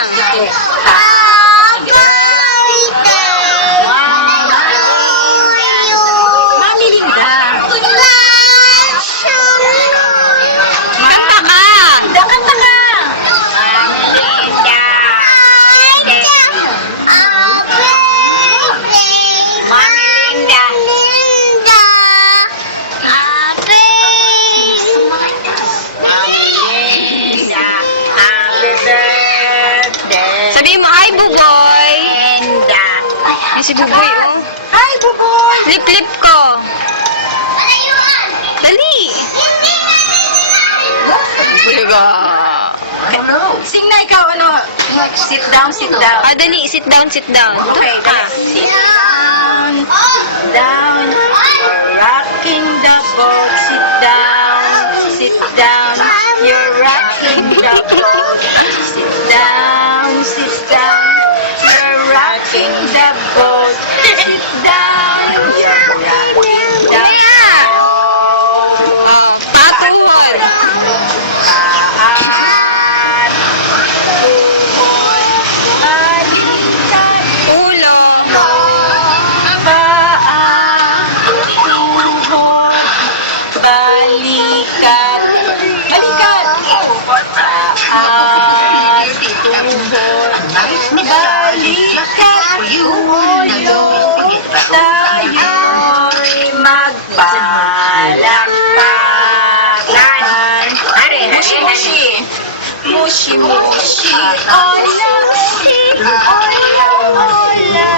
lang. Mami Linda. Kanta ka! Kanta ka. Sabi mo, hi, Buboy! Yung si Buboy, oh. Hi, Buboy. Lip-lip ko. Dali! Bulaga. Sing na ikaw, ano? Sit down, sit down. Ah, dali. Sit down, sit down. Okay, Ah. sit down. Down. Rocking the boat. Sit down. Sit down. You're rocking the boat. Sit down. Sit down. You're rocking the boat. Sit down. You're rocking the boat. Oh, patuhod. At buhol. Balikat. Ulo. Paa, tuhod, balikat. Balikat. Paa, tuhod, balikat. Ulo, tayo'y magpalakpakan. Mushi-mushi. Mushi-mushi. Ola, ola, ola.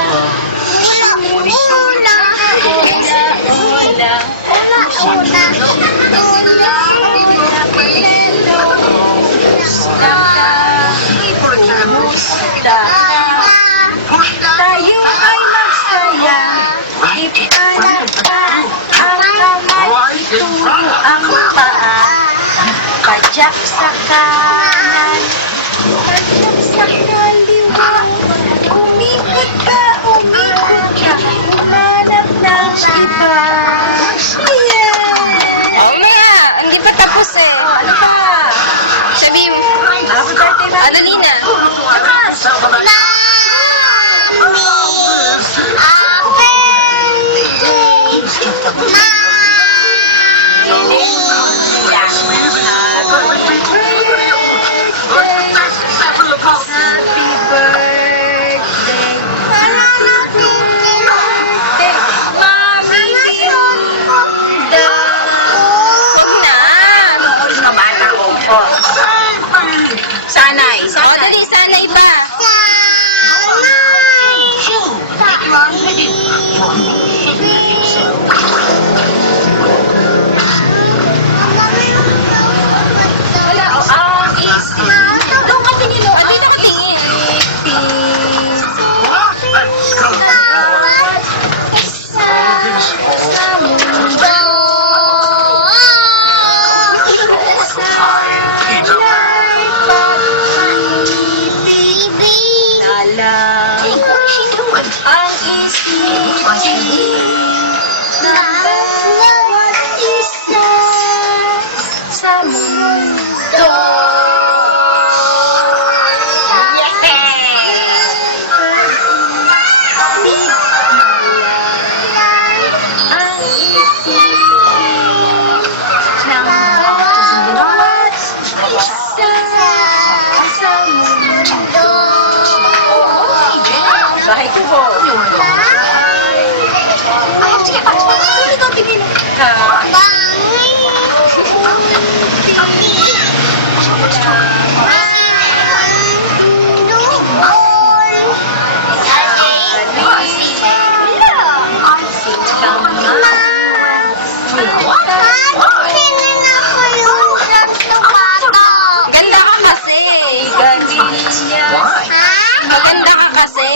Tayo ay masaya, ipalakpak ang kamay, turo ang paa, padyak sa kanan, padyak sa kaliwa, umikot ka, umanap ng iba. Yeah! Oh, maya. Hindi pa tapos eh. Ano pa? Sabi mo. Happy birthday, Ah, dali na. Happy birthday. Mami Linda. Huwag na. Sanay. Oh, dali. Sanay pa. Wala, ang easy. Doon ka tingin, Ah, dito ka tingin. sa mundo. Nalang ang isipin ng bawat isa sa mundo. Ang isipin ng bawat isa sa mundo. Bahay ko po. Sige pa. Ikaw tingin. Ganda ka kasi. Maganda ka kasi.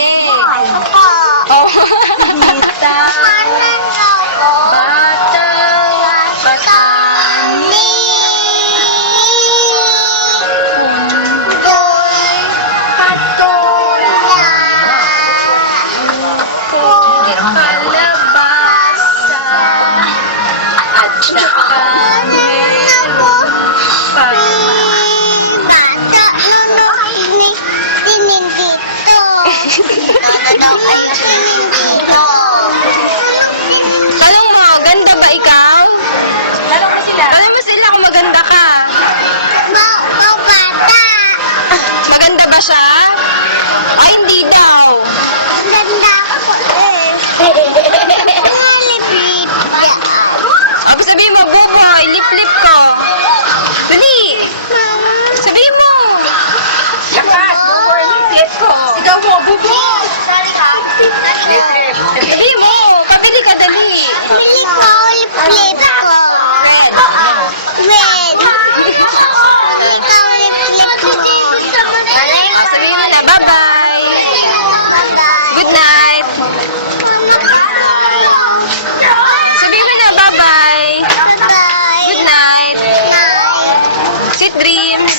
Oh. Bata, na kung maganda ka. Bata. Maganda ba siya? Ay, hindi daw. Ang ganda ako eh. Malipit yan. O, sabihin mo, buboy, lip-lip ko. Dali. Sabihin mo. Lakas, buboy, lip ko. Sigaw mo, buboy. Lip. Sabihin mo. Pabili ka, dali. Bili ko, lip ko. Red. Red. Bili ko, lip ko. O, sabihin mo na, bye-bye. Good night. Sabihin mo na, bye-bye. Good night. Sweet dreams.